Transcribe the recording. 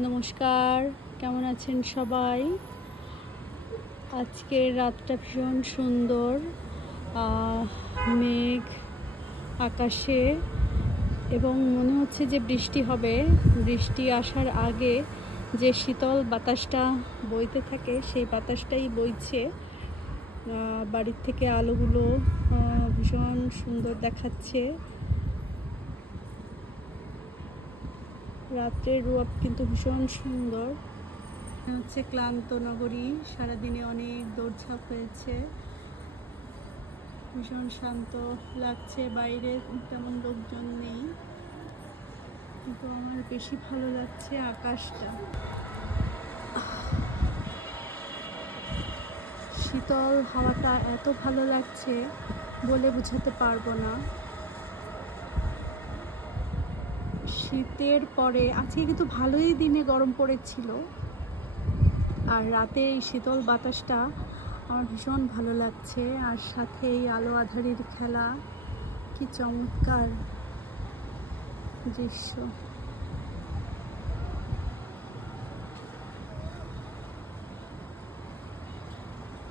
নমস্কার, কেমন আছেন সবাই? আজকের রাতটা ভীষণ সুন্দর। মেঘ আকাশে এবং মনে হচ্ছে যে বৃষ্টি হবে। বৃষ্টি আসার আগে যে শীতল বাতাসটা বইতে থাকে সেই বাতাসটাই বইছে। বাড়ির থেকে আলোগুলো ভীষণ সুন্দর দেখাচ্ছে। রাত্রের রূপ কিন্তু ভীষণ সুন্দর। হচ্ছে ক্লান্ত নগরী, সারাদিনে অনেক দৌড়ঝাঁপ হয়েছে, ভীষণ শান্ত লাগছে। বাইরে তেমন লোকজন নেই, কিন্তু আমার বেশি ভালো লাগছে আকাশটা। শীতল হাওয়াটা এত ভালো লাগছে বলে বোঝাতে পারবো না। শীতের পরে আজকে কিন্তু ভালোই দিনে গরম পড়েছিল, আর রাতে এই শীতল বাতাসটা আমার ভীষণ ভালো লাগছে। আর সাথে এই আলো আঁধারির খেলা, কি চমৎকার দৃশ্য।